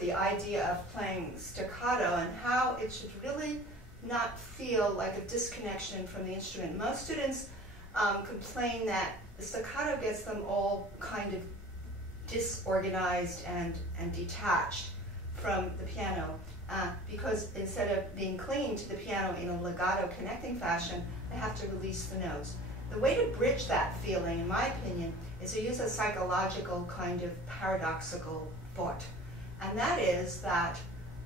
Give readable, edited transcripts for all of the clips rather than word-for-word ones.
the idea of playing staccato and how it should really not feel like a disconnection from the instrument. Most students complain that the staccato gets them all kind of disorganized and detached from the piano because instead of being clinging to the piano in a legato connecting fashion, they have to release the notes. The way to bridge that feeling, in my opinion, is to use a psychological kind of paradoxical thought. And that is that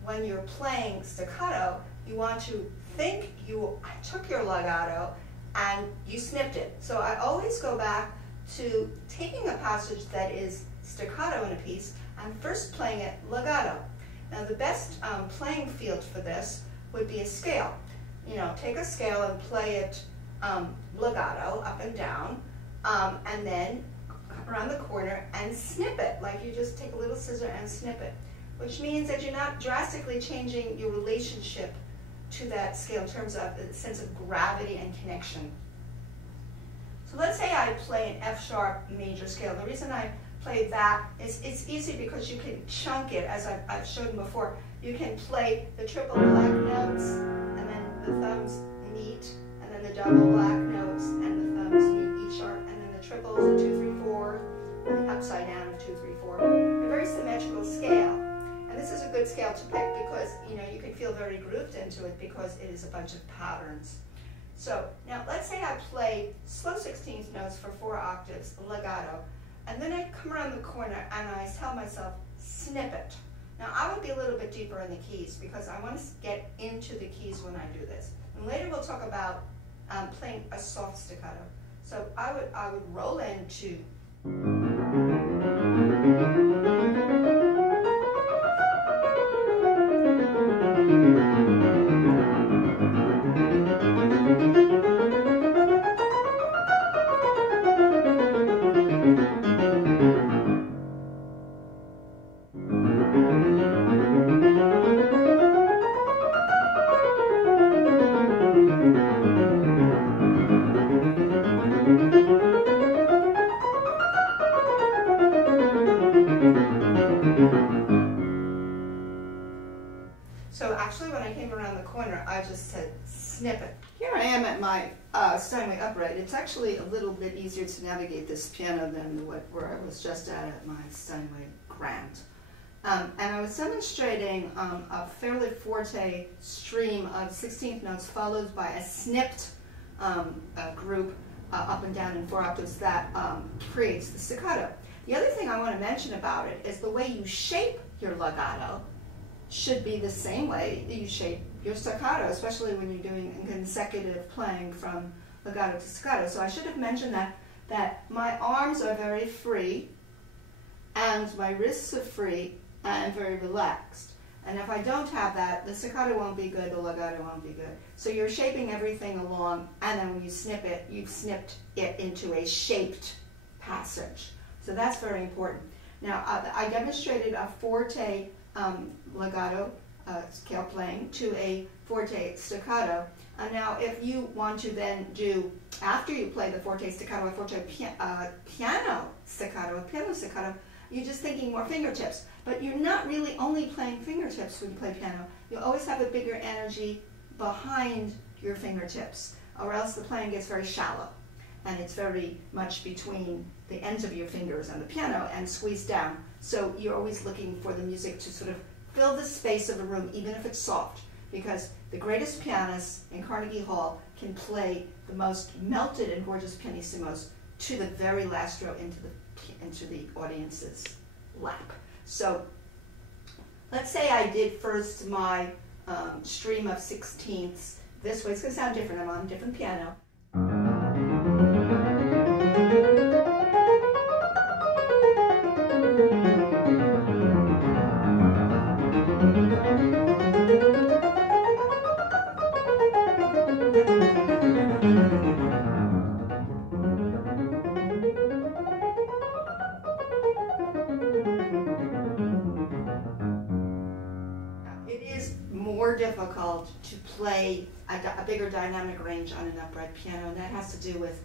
when you're playing staccato, you want to think you took your legato and you snipped it. So I always go back to taking a passage that is staccato in a piece and first playing it legato. Now the best playing field for this would be a scale. You know, take a scale and play it legato, up and down, and then come around the corner and snip it, like you just take a little scissor and snip it, which means that you're not drastically changing your relationship to that scale in terms of the sense of gravity and connection. So let's say I play an F sharp major scale. The reason I play that is it's easy because you can chunk it, as I've shown before. You can play the triple black notes, and then the thumbs meet, and then the double black notes, and the thumbs meet each sharp, and then the triples, the 2, 3, 4, and the upside down of 2, 3, 4. A very symmetrical scale. And this is a good scale to pick because, you know, you can feel very grooved into it because it is a bunch of patterns. So now let's say I play slow 16th notes for 4 octaves, legato, and then I come around the corner and I tell myself, snip it. Now I would be a little bit deeper in the keys because I want to get into the keys when I do this. And later we'll talk about playing a soft staccato. So I would roll into it's actually a little bit easier to navigate this piano than where I was just at my Steinway Grand. And I was demonstrating a fairly forte stream of 16th notes followed by a snipped group up and down in 4 octaves that creates the staccato. The other thing I want to mention about it is the way you shape your legato should be the same way that you shape your staccato, especially when you're doing consecutive playing from legato to staccato. So I should have mentioned that my arms are very free and my wrists are free and very relaxed. And if I don't have that, the staccato won't be good, the legato won't be good. So you're shaping everything along, and then when you snip it, you've snipped it into a shaped passage. So that's very important. Now I demonstrated a forte legato scale playing to a forte staccato. And now if you want to then do, after you play the forte staccato, a forte piano staccato, you're just thinking more fingertips. But you're not really only playing fingertips when you play piano. You always have a bigger energy behind your fingertips, or else the playing gets very shallow. And it's very much between the ends of your fingers and the piano and squeezed down. So you're always looking for the music to sort of fill the space of a room, even if it's soft, because the greatest pianists in Carnegie Hall can play the most melted and gorgeous pianissimos to the very last row into the audience's lap. So let's say I did first my stream of 16ths this way. It's going to sound different. I'm on a different piano. Difficult to play a bigger dynamic range on an upright piano, and that has to do with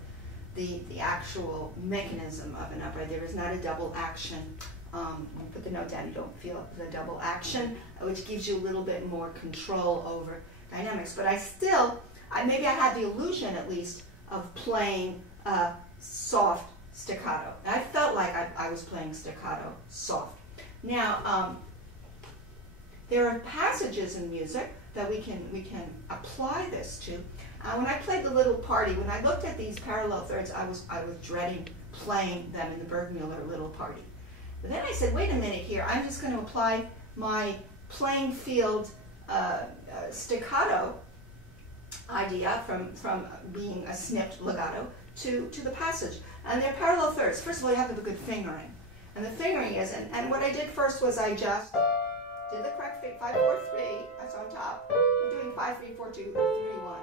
the actual mechanism of an upright. There is not a double action When you put the note down, you don't feel the double action, which gives you a little bit more control over dynamics. But maybe I had the illusion at least of playing soft staccato. I felt like I was playing staccato soft. Now, there are passages in music that we can apply this to. When I played the little party, when I looked at these parallel thirds, I was dreading playing them in the Bergmuller little party. But then I said, wait a minute here, I'm just going to apply my playing field staccato idea from being a snipped legato to the passage. And they're parallel thirds. First of all, you have to have a good fingering. And the fingering is, and what I did first was I just did the correct 5, 4, 3, that's on top. You're doing 5, 3, 4, 2, 3, 1.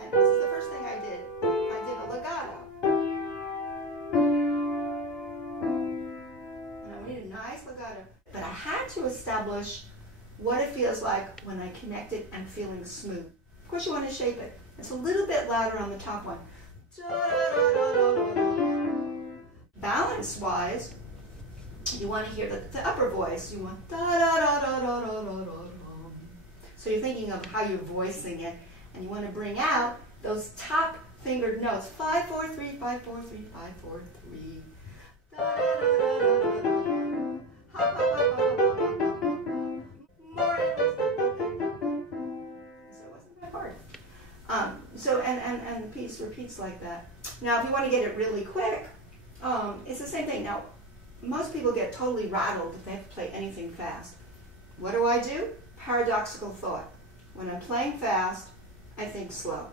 And this is the first thing I did. I did a legato. And I needed a nice legato. But I had to establish what it feels like when I connect it and feeling smooth. Of course, you want to shape it. It's a little bit louder on the top one. Balance-wise, you want to hear the upper voice. You want da-da-da-da-da-da-da-da. So you're thinking of how you're voicing it, and you want to bring out those top fingered notes. 5, 4, 3, 5, 4, 3, 5, 4, 3. Da-da-da-da-da-da-da. Hop, hop, hop, hop, hop, hop, hop. More. So it wasn't that hard. And the piece repeats like that. Now, if you want to get it really quick, it's the same thing. Now, most people get totally rattled if they have to play anything fast. What do? Paradoxical thought. When I'm playing fast, I think slow.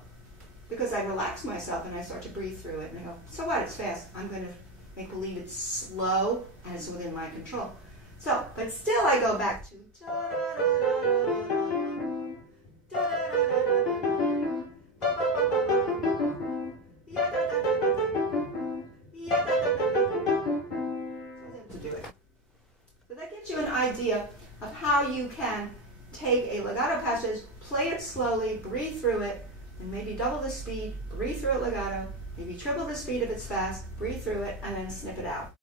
Because I relax myself and I start to breathe through it and I go, so what, it's fast. I'm going to make believe it's slow and it's within my control. So, but still I go back to you an idea of how you can take a legato passage, play it slowly, breathe through it, and maybe double the speed, breathe through it legato, maybe triple the speed if it's fast, breathe through it, and then snip it out.